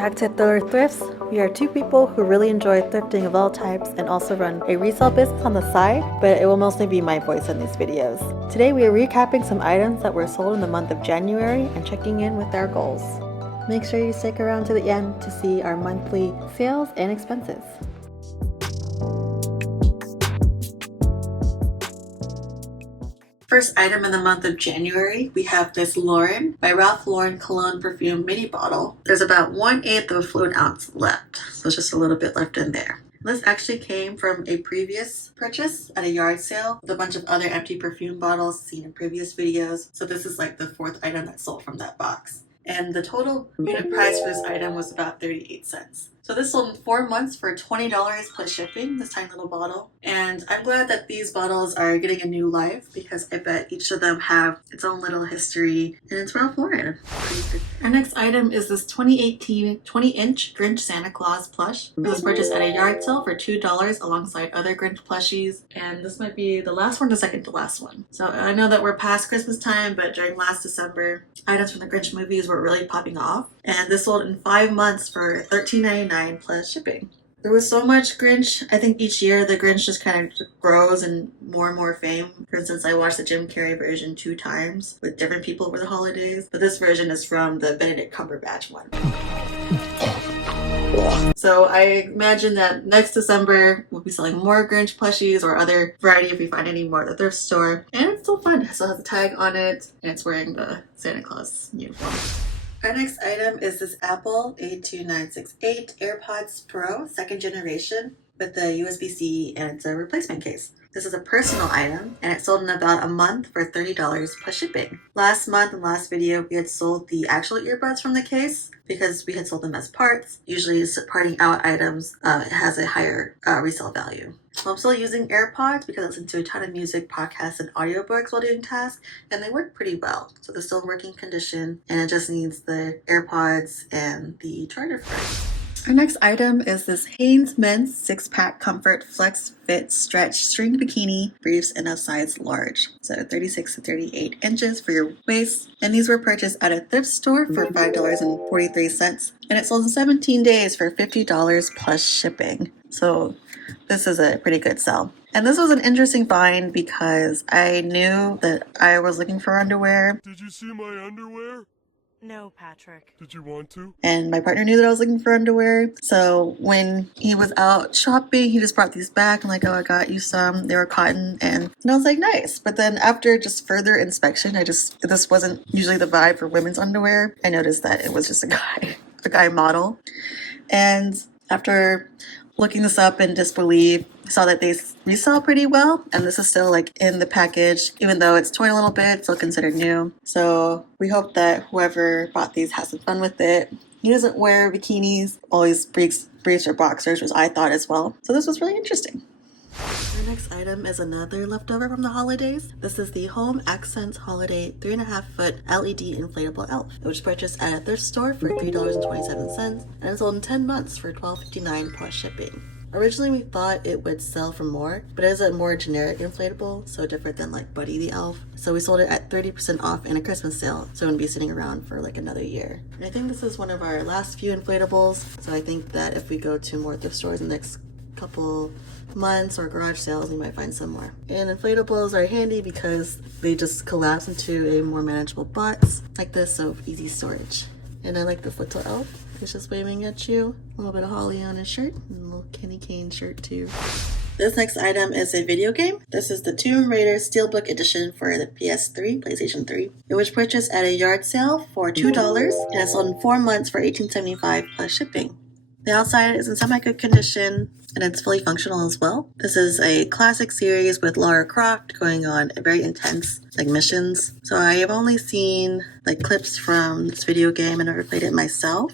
back to Thriller Thrifts. We are two people who really enjoy thrifting of all types and also run a resale business on the side, but it will mostly be my voice in these videos. Today we are recapping some items that were sold in the month of January and checking in with our goals. Make sure you stick around to the end to see our monthly sales and expenses. First item in the month of January, we have this Lauren by Ralph Lauren Cologne Perfume mini bottle. There's about 1/8 of a fluid ounce left, so it's just a little bit left in there. This actually came from a previous purchase at a yard sale with a bunch of other empty perfume bottles seen in previous videos. So this is like the fourth item that sold from that box. And the total unit price for this item was about 38 cents. So this sold in 4 months for $20 plus shipping, this tiny little bottle. And I'm glad that these bottles are getting a new life because I bet each of them have its own little history, and it's Ralph Lauren. Our next item is this 2018 20-inch Grinch Santa Claus plush. It was purchased at a yard sale for $2 alongside other Grinch plushies, and this might be the last one, the second to last one. So I know that we're past Christmas time, but during last December, items from the Grinch movies were really popping off, and this sold in 5 months for $13.99 plus shipping. There was so much Grinch. I think each year the Grinch just kind of grows and more fame. For instance, I watched the Jim Carrey version 2 times with different people over the holidays, but this version is from the Benedict Cumberbatch one. So I imagine that next December we'll be selling more Grinch plushies or other variety if we find any more at the thrift store. And it's still fun. It still has a tag on it and it's wearing the Santa Claus uniform. Our next item is this Apple A2968 AirPods Pro 2nd generation with the USB-C and it's a replacement case. This is a personal item and it sold in about a month for $30 plus shipping. Last month in the last video we had sold the actual earbuds from the case because we had sold them as parts. Usually parting out items it has a higher resale value. So I'm still using AirPods because I listen to a ton of music, podcasts, and audiobooks while doing tasks, and they work pretty well. So they're still in working condition, and it just needs the AirPods and the charger for it. Our next item is this Hanes Men's 6-pack Comfort Flex Fit Stretch String Bikini Briefs in a size large. So 36 to 38 inches for your waist. And these were purchased at a thrift store for $5.43. And it sold in 17 days for $50 plus shipping. So this is a pretty good sell. And this was an interesting find because I knew that I was looking for underwear. Did you see my underwear? No, Patrick. Did you want to? And my partner knew that I was looking for underwear. So when he was out shopping, he just brought these back. I'm like, oh, I got you some. They were cotton. And I was like, nice. But then after just further inspection, this wasn't usually the vibe for women's underwear. I noticed that it was just a guy model. And after looking this up in disbelief, I saw that they resell pretty well, and this is still like in the package, even though it's torn a little bit, it's still considered new. So we hope that whoever bought these has some fun with it. He doesn't wear bikinis, always briefs or boxers, which I thought as well. So this was really interesting. Our next item is another leftover from the holidays. This is the Home Accents Holiday 3.5-foot LED inflatable elf. It was purchased at a thrift store for $3.27 and it sold in 10 months for $12.59 plus shipping. Originally we thought it would sell for more, but it is a more generic inflatable, so different than like Buddy the Elf. So we sold it at 30% off in a Christmas sale, so it wouldn't be sitting around for like another year. And I think this is one of our last few inflatables, so I think that if we go to more thrift stores in the next couple months or garage sales, we might find some more. And inflatables are handy because they just collapse into a more manageable box like this, so easy storage. And I like this little elf. It's just waving at you. A little bit of holly on his shirt and a little candy cane shirt too. This next item is a video game. This is the Tomb Raider Steelbook Edition for the PS3, PlayStation 3. It was purchased at a yard sale for $2 and it sold in 4 months for $18.75 plus shipping. The outside is in semi-good condition and it's fully functional as well. This is a classic series with Lara Croft going on a very intense missions. So I have only seen clips from this video game and never played it myself.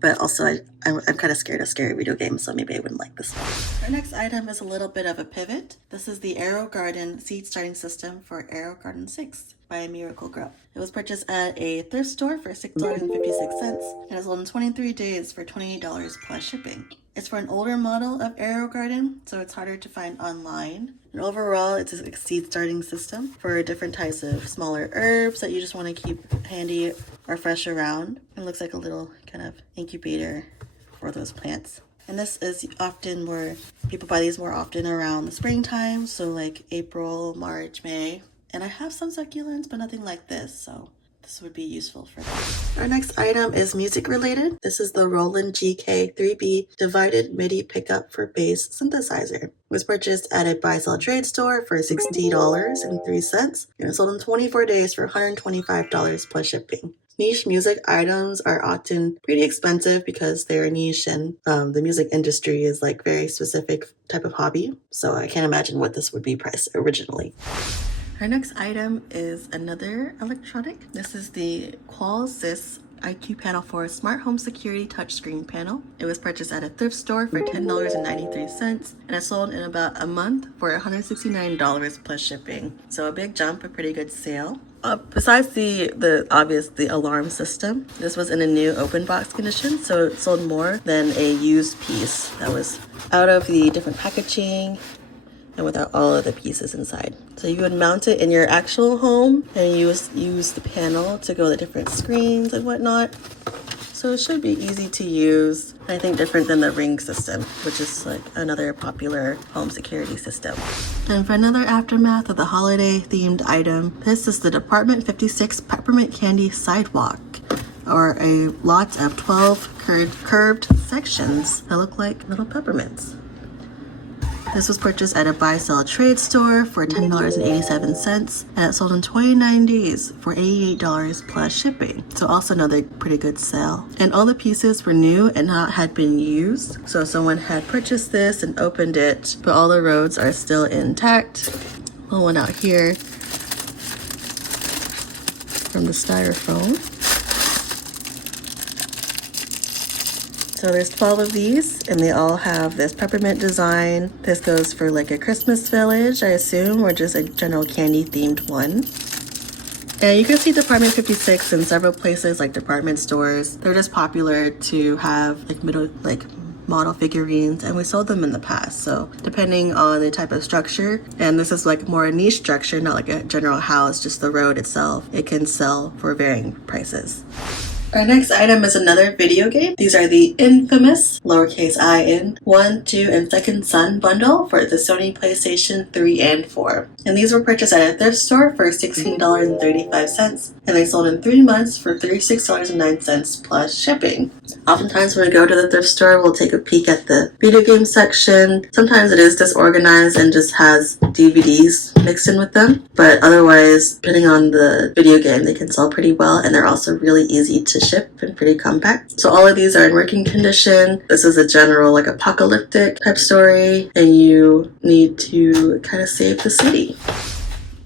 But also I'm kind of scared of scary video games, so maybe I wouldn't like this one. Our next item is a little bit of a pivot. This is the AeroGarden seed starting system for AeroGarden 6 by Miracle Grow. It was purchased at a thrift store for $6.56 and is sold in 23 days for $28 plus shipping. It's for an older model of AeroGarden, so it's harder to find online. And overall, it's a seed starting system for different types of smaller herbs that you just want to keep handy or fresh around. It looks like a little kind of incubator for those plants. And this is often where people buy these more often around the springtime, so like April, March, May. And I have some succulents, but nothing like this, so this would be useful for that. Our next item is music related. This is the Roland GK3B Divided MIDI Pickup for Bass Synthesizer. It was purchased at a buy-sell trade store for $60.03 and it sold in 24 days for $125 plus shipping. Niche music items are often pretty expensive because they're niche and the music industry is like very specific type of hobby. So I can't imagine what this would be priced originally. Our next item is another electronic. This is the QualSys IQ panel for Smart Home Security Touchscreen panel. It was purchased at a thrift store for $10.93 and it sold in about a month for $169 plus shipping. So a big jump, a pretty good sale. Besides the obvious alarm system, this was in a new open box condition, so it sold more than a used piece that was out of the different packaging and without all of the pieces inside. So you would mount it in your actual home and use the panel to go to different screens and whatnot. So it should be easy to use. I think different than the Ring system, which is like another popular home security system. And for another aftermath of the holiday themed item, this is the Department 56 Peppermint Candy Sidewalk, or a lot of 12 curved sections that look like little peppermints. This was purchased at a buy-sell trade store for $10.87 and it sold in 29 days for $88 plus shipping. So also another pretty good sale. And all the pieces were new and not had been used. So someone had purchased this and opened it, but all the roads are still intact. Little one out here from the styrofoam. So there's 12 of these and they all have this peppermint design. This goes for like a Christmas village, I assume, or just a general candy themed one. And you can see Department 56 in several places like department stores. They're just popular to have like model figurines, and we sold them in the past. So depending on the type of structure, and this is like more a niche structure, not like a general house, just the road itself, it can sell for varying prices. Our next item is another video game. These are the infamous, lowercase I-N, 1, 2, and Second Son bundle for the Sony PlayStation 3 and 4. And these were purchased at a thrift store for $16.35, and they sold in 3 months for $36.09 plus shipping. Oftentimes when we go to the thrift store, we'll take a peek at the video game section. Sometimes it is disorganized and just has DVDs mixed in with them, but otherwise, depending on the video game, they can sell pretty well, and they're also really easy to ship and pretty compact. So all of these are in working condition. This is a general like apocalyptic type story, and you need to kind of save the city.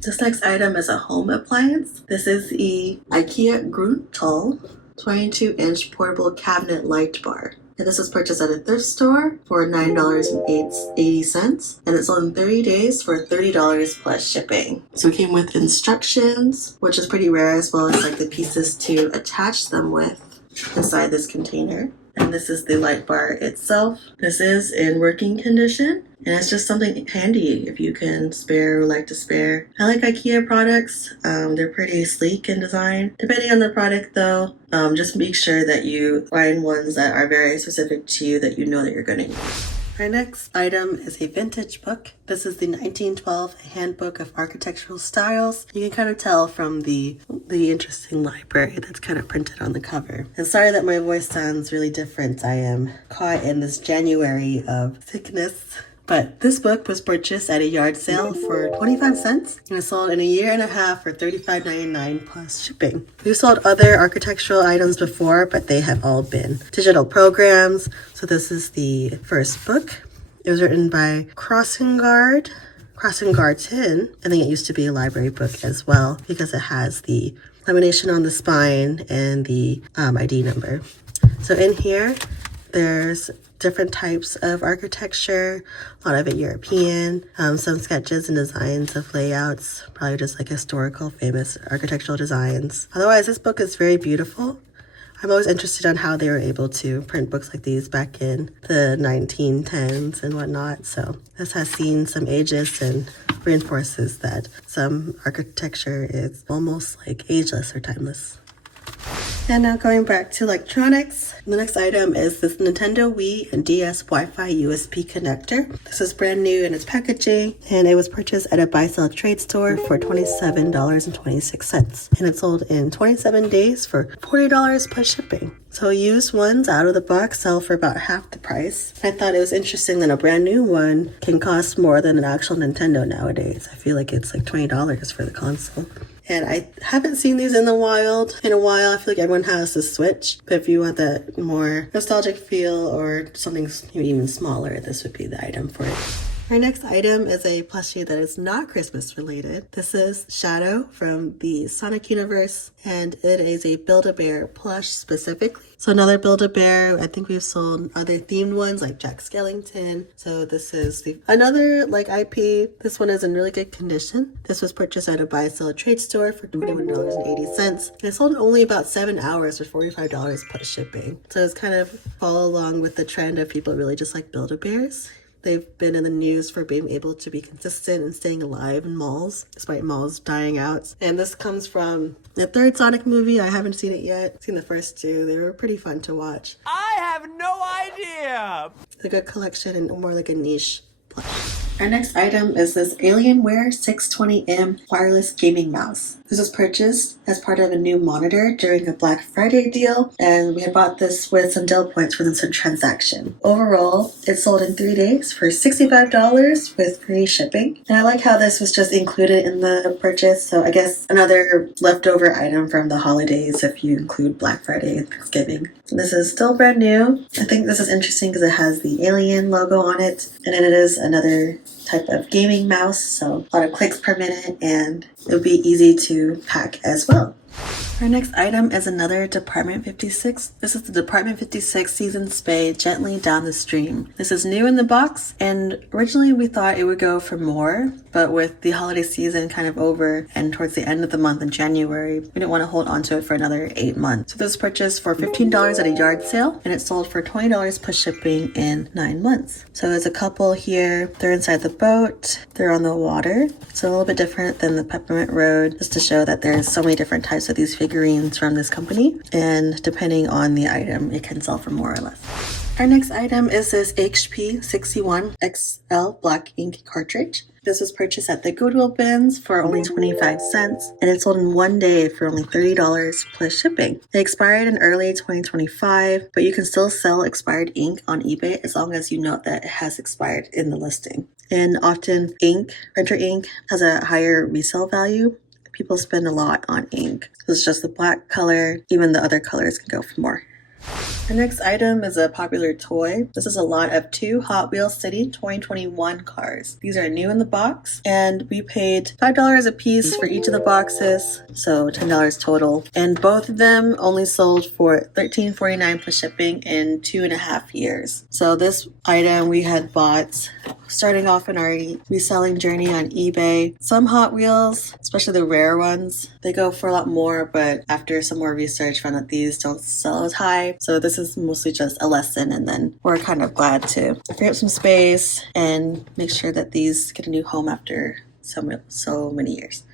This next item is a home appliance. This is the IKEA Grundtal 22-inch portable cabinet light bar. And this was purchased at a thrift store for $9.80 and it sold in 30 days for $30 plus shipping. So it came with instructions, which is pretty rare, as well as like the pieces to attach them with inside this container. And this is the light bar itself. This is in working condition, and it's just something handy if you can spare or like to spare. I like IKEA products. They're pretty sleek in design. Depending on the product though, just make sure that you find ones that are very specific to you that you know that you're going to use. Our next item is a vintage book. This is the 1912 Handbook of Architectural Styles. You can kind of tell from the interesting library that's kind of printed on the cover. And sorry that my voice sounds really different. I am caught in this January of sickness. But this book was purchased at a yard sale for 25 cents and it sold in a year and a half for $35.99 plus shipping. We've sold other architectural items before, but they have all been digital programs. So this is the first book. It was written by Crossingard 10. I think it used to be a library book as well because it has the lamination on the spine and the ID number. So in here, there's different types of architecture, a lot of it European, some sketches and designs of layouts, probably just like historical famous architectural designs. Otherwise, this book is very beautiful. I'm always interested on how they were able to print books like these back in the 1910s and whatnot. So this has seen some ages and reinforces that some architecture is almost like ageless or timeless. And now going back to electronics, the next item is this Nintendo Wii and DS Wi-Fi USB connector. This is brand new in its packaging, and it was purchased at a buy-sell trade store for $27.26. And it sold in 27 days for $40 plus shipping. So used ones out of the box sell for about half the price. I thought it was interesting that a brand new one can cost more than an actual Nintendo nowadays. I feel like it's like $20 for the console. And I haven't seen these in the wild in a while. I feel like everyone has the Switch. But if you want that more nostalgic feel or something even smaller, this would be the item for it. Our next item is a plushie that is not Christmas related. This is Shadow from the Sonic universe, and it is a Build-A-Bear plush specifically. So another Build-A-Bear. I think we've sold other themed ones like Jack Skellington. So this is another IP. This one is in really good condition. This was purchased at a buy-sell trade store for $21.80. And it sold in only about 7 hours for $45 plus shipping. So it's kind of follow along with the trend of people really just like Build-A-Bears. They've been in the news for being able to be consistent and staying alive in malls, despite malls dying out. And this comes from the third Sonic movie. I haven't seen it yet. I've seen the first two. They were pretty fun to watch. I have no idea! It's a good collection and more like a niche plush. Our next item is this Alienware 620M wireless gaming mouse. This was purchased as part of a new monitor during a Black Friday deal, and we had bought this with some deal points for this transaction. Overall, it sold in 3 days for $65 with free shipping. And I like how this was just included in the purchase, so I guess another leftover item from the holidays if you include Black Friday and Thanksgiving. This is still brand new. I think this is interesting because it has the Alien logo on it, and then it is another type of gaming mouse, so a lot of clicks per minute, and it would be easy to pack as well. Our next item is another Department 56. This is the Department 56 Season Spay Gently Down the Stream. This is new in the box, and originally we thought it would go for more, but with the holiday season kind of over and towards the end of the month in January, we didn't want to hold on to it for another 8 months. So this was purchased for $15 at a yard sale, and it sold for $20 plus shipping in 9 months. So there's a couple here. They're inside the boat. They're on the water. So a little bit different than the Peppermint Road, just to show that there's so many different types of these figurines from this company, and depending on the item, it can sell for more or less. Our next item is this HP 61 XL black ink cartridge. This was purchased at the Goodwill bins for only 25 cents, and it sold in 1 day for only $30 plus shipping. It expired in early 2025, but you can still sell expired ink on eBay as long as you note that it has expired in the listing. And often printer ink has a higher resale value. People spend a lot on ink. It's just the black color. Even the other colors can go for more. The next item is a popular toy. This is a lot of 2 Hot Wheels City 2021 cars. These are new in the box, and we paid $5 a piece for each of the boxes, so $10 total. And both of them only sold for $13.49 plus shipping in 2.5 years. So this item we had bought starting off in our reselling journey on eBay. Some Hot Wheels, especially the rare ones, they go for a lot more, but after some more research found that these don't sell as high. So this is mostly just a lesson, and then we're kind of glad to free up some space and make sure that these get a new home after so many years.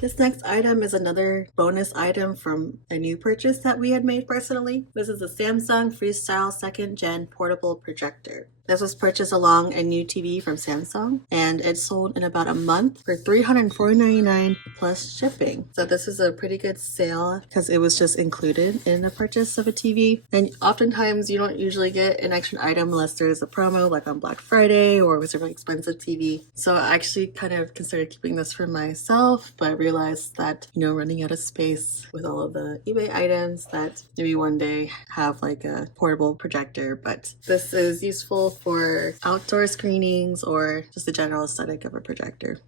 This next item is another bonus item from a new purchase that we had made personally. This is a Samsung Freestyle 2nd Gen portable projector. This was purchased along a new TV from Samsung, and it sold in about a month for $349.99 plus shipping. So this is a pretty good sale because it was just included in the purchase of a TV. And oftentimes you don't usually get an extra item unless there's a promo like on Black Friday or it was a really expensive TV. So I actually kind of considered keeping this for myself, but I realized that, running out of space with all of the eBay items, that maybe one day have like a portable projector. But this is useful for outdoor screenings or just the general aesthetic of a projector.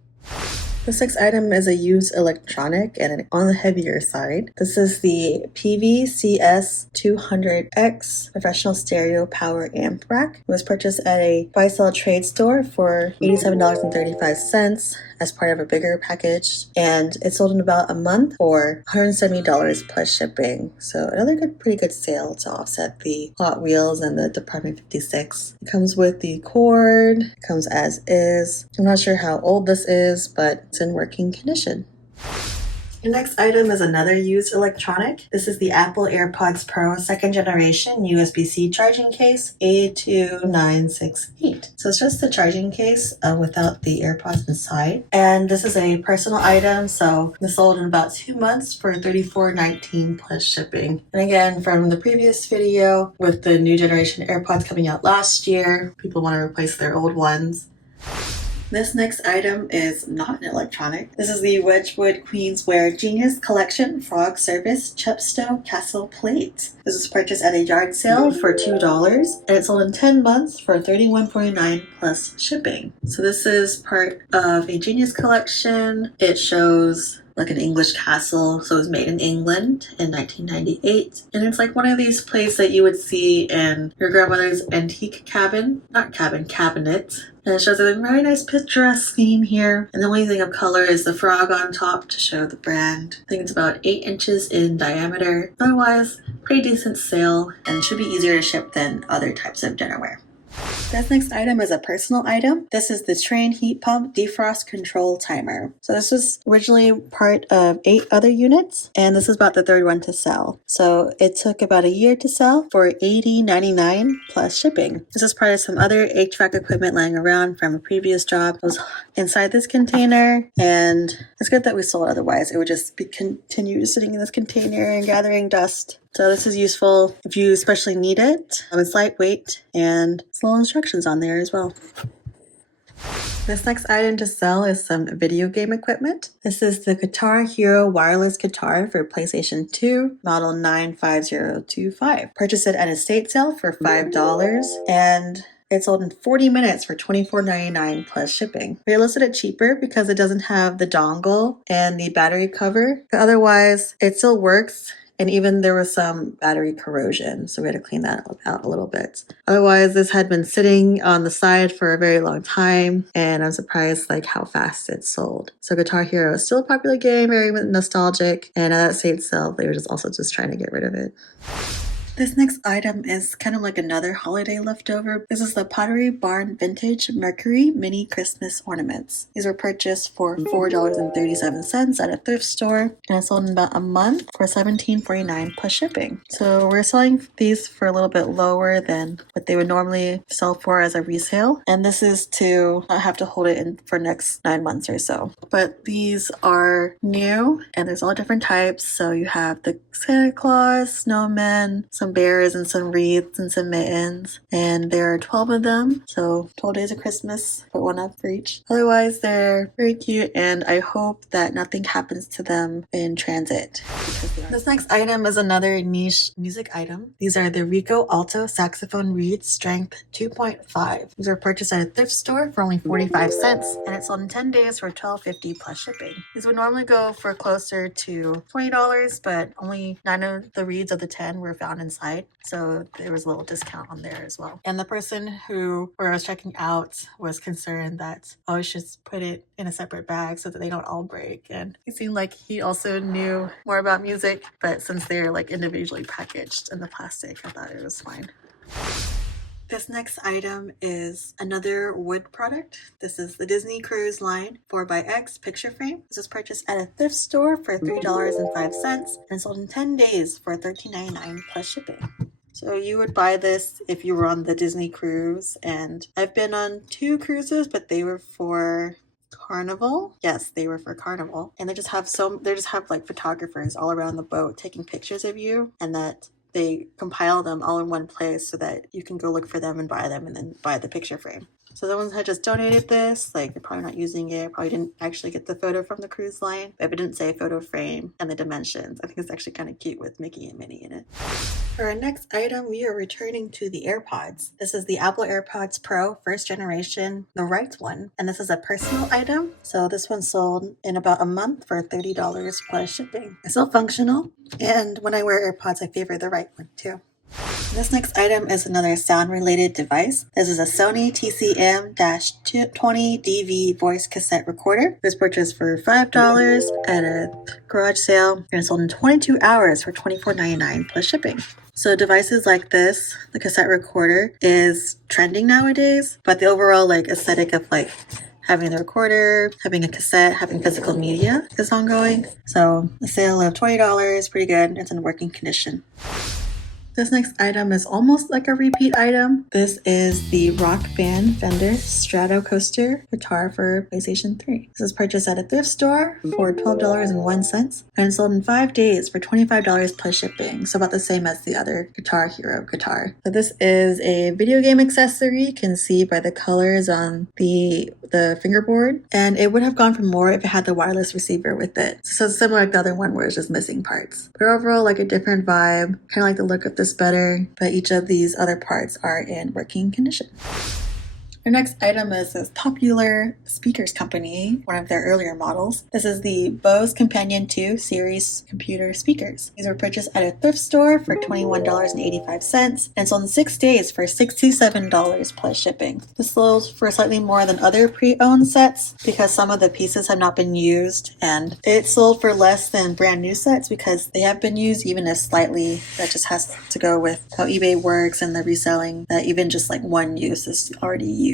This next item is a used electronic and on the heavier side. This is the PVCS200X Professional Stereo Power Amp Rack. It was purchased at a buy-sell trade store for $87.35 as part of a bigger package, and it sold in about a month for $170 plus shipping. So another pretty good sale to offset the Hot Wheels and the Department 56. It comes with the cord, it comes as is. I'm not sure how old this is, but it's in working condition. The next item is another used electronic. This is the Apple AirPods Pro 2nd generation USB-C charging case A2968. So it's just the charging case without the AirPods inside. And this is a personal item, so this sold in about 2 months for $34.19 plus shipping. And again, from the previous video, with the new generation AirPods coming out last year, people want to replace their old ones. This next item is not an electronic. This is the Wedgwood Queensware Genius Collection Frog Service Chepstow Castle Plate. This was purchased at a yard sale for $2 and it sold in 10 months for $31.49 plus shipping. So this is part of a Genius collection. It shows like an English castle, so it was made in England in 1998. And it's like one of these plates that you would see in your grandmother's antique cabinet. And it shows a very nice picturesque theme here. And the only thing of color is the frog on top to show the brand. I think it's about 8 inches in diameter. Otherwise, pretty decent sale and should be easier to ship than other types of dinnerware. This next item is a personal item. This is the Trane Heat Pump Defrost Control Timer. So this was originally part of 8 other units, and this is about the 3rd one to sell. So it took about a year to sell for $80.99 plus shipping. This is part of some other HVAC equipment lying around from a previous job. It was inside this container, and it's good that we sold, otherwise it would just be continue sitting in this container and gathering dust. So this is useful if you especially need it. It's lightweight and there's little instructions on there as well. This next item to sell is some video game equipment. This is the Guitar Hero wireless guitar for PlayStation 2, model 95025. Purchased it at an estate sale for $5 and it sold in 40 minutes for $24.99 plus shipping. We listed it cheaper because it doesn't have the dongle and the battery cover. But otherwise, it still works. And even there was some battery corrosion, so we had to clean that out a little bit. Otherwise, this had been sitting on the side for a very long time, and I'm surprised like how fast it sold. So Guitar Hero is still a popular game, very nostalgic, and at that estate sale, they were also just trying to get rid of it. This next item is kind of like another holiday leftover. This is the Pottery Barn Vintage Mercury Mini Christmas Ornaments. These were purchased for $4.37 at a thrift store, and it sold in about a month for $17.49 plus shipping. So we're selling these for a little bit lower than what they would normally sell for as a resale, and this is to not have to hold it in for next 9 months or so. But these are new, and there's all different types. So you have the Santa Claus, snowmen, some bears and some wreaths and some mittens, and there are 12 of them, so 12 days of Christmas, put one up for each. Otherwise, they're very cute, and I hope that nothing happens to them in transit. This next item is another niche music item. These are the Rico Alto Saxophone Reed Strength 2.5. These were purchased at a thrift store for only 45 cents, and it sold in 10 days for $12.50 plus shipping. These would normally go for closer to $20, but only 9 of the reeds of the 10 were found inside, so there was a little discount on there as well. And the person where I was checking out was concerned that I should put it in a separate bag so that they don't all break, and it seemed like he also knew more about music, but since they're like individually packaged in the plastic, I thought it was fine. This next item is another wood product. This is the Disney Cruise Line 4x picture frame. This was purchased at a thrift store for $3.05 and sold in 10 days for $13.99 plus shipping. So you would buy this if you were on the Disney cruise, and I've been on 2 cruises, but they were for Carnival. Yes, they were for Carnival, and they just have like photographers all around the boat taking pictures of you, and that they compile them all in one place so that you can go look for them and buy them and then buy the picture frame. So someone had just donated this, like they're probably not using it, probably didn't actually get the photo from the cruise line, but it didn't say photo frame and the dimensions. I think it's actually kind of cute with Mickey and Minnie in it. For our next item, we are returning to the AirPods. This is the Apple AirPods Pro, first generation, the right one. And this is a personal item. So this one sold in about a month for $30 plus shipping. It's still functional. And when I wear AirPods, I favor the right one too. This next item is another sound-related device. This is a Sony TCM-20DV voice cassette recorder. It was purchased for $5 at a garage sale and sold in 22 hours for $24.99 plus shipping. So devices like this, the cassette recorder, is trending nowadays, but the overall like aesthetic of like having the recorder, having a cassette, having physical media is ongoing. So a sale of $20, pretty good. It's in working condition. This next item is almost like a repeat item. This is the Rock Band Fender Stratocaster guitar for PlayStation 3. This was purchased at a thrift store for $12.01 and sold in 5 days for $25 plus shipping. So about the same as the other Guitar Hero guitar. So this is a video game accessory. You can see by the colors on the fingerboard. And it would have gone for more if it had the wireless receiver with it. So it's similar to the other one where it's just missing parts. But overall, like a different vibe. Kind of like the look of this better, but each of these other parts are in working condition. Our next item is this popular speakers company, one of their earlier models. This is the Bose Companion 2 series computer speakers. These were purchased at a thrift store for $21.85 and sold in 6 days for $67 plus shipping. This sold for slightly more than other pre-owned sets because some of the pieces have not been used, and it sold for less than brand new sets because they have been used even as slightly. That just has to go with how eBay works and the reselling, that even just like one use is already used.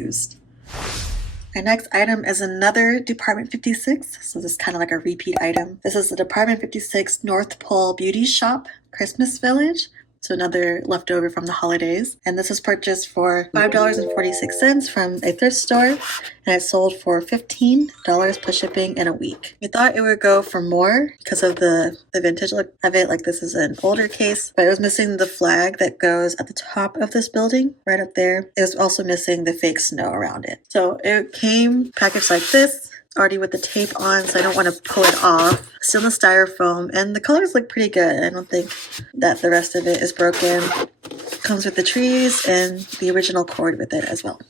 Our next item is another Department 56, so this is kind of like a repeat item. This is the Department 56 North Pole Beauty Shop Christmas Village. So another leftover from the holidays. And this was purchased for $5.46 from a thrift store, and it sold for $15 plus shipping in a week. We thought it would go for more because of the vintage look of it. Like this is an older case, but it was missing the flag that goes at the top of this building, right up there. It was also missing the fake snow around it. So it came packaged like this, already with the tape on, so I don't want to pull it off. Still in the styrofoam, and the colors look pretty good. I don't think that the rest of it is broken. Comes with the trees and the original cord with it as well.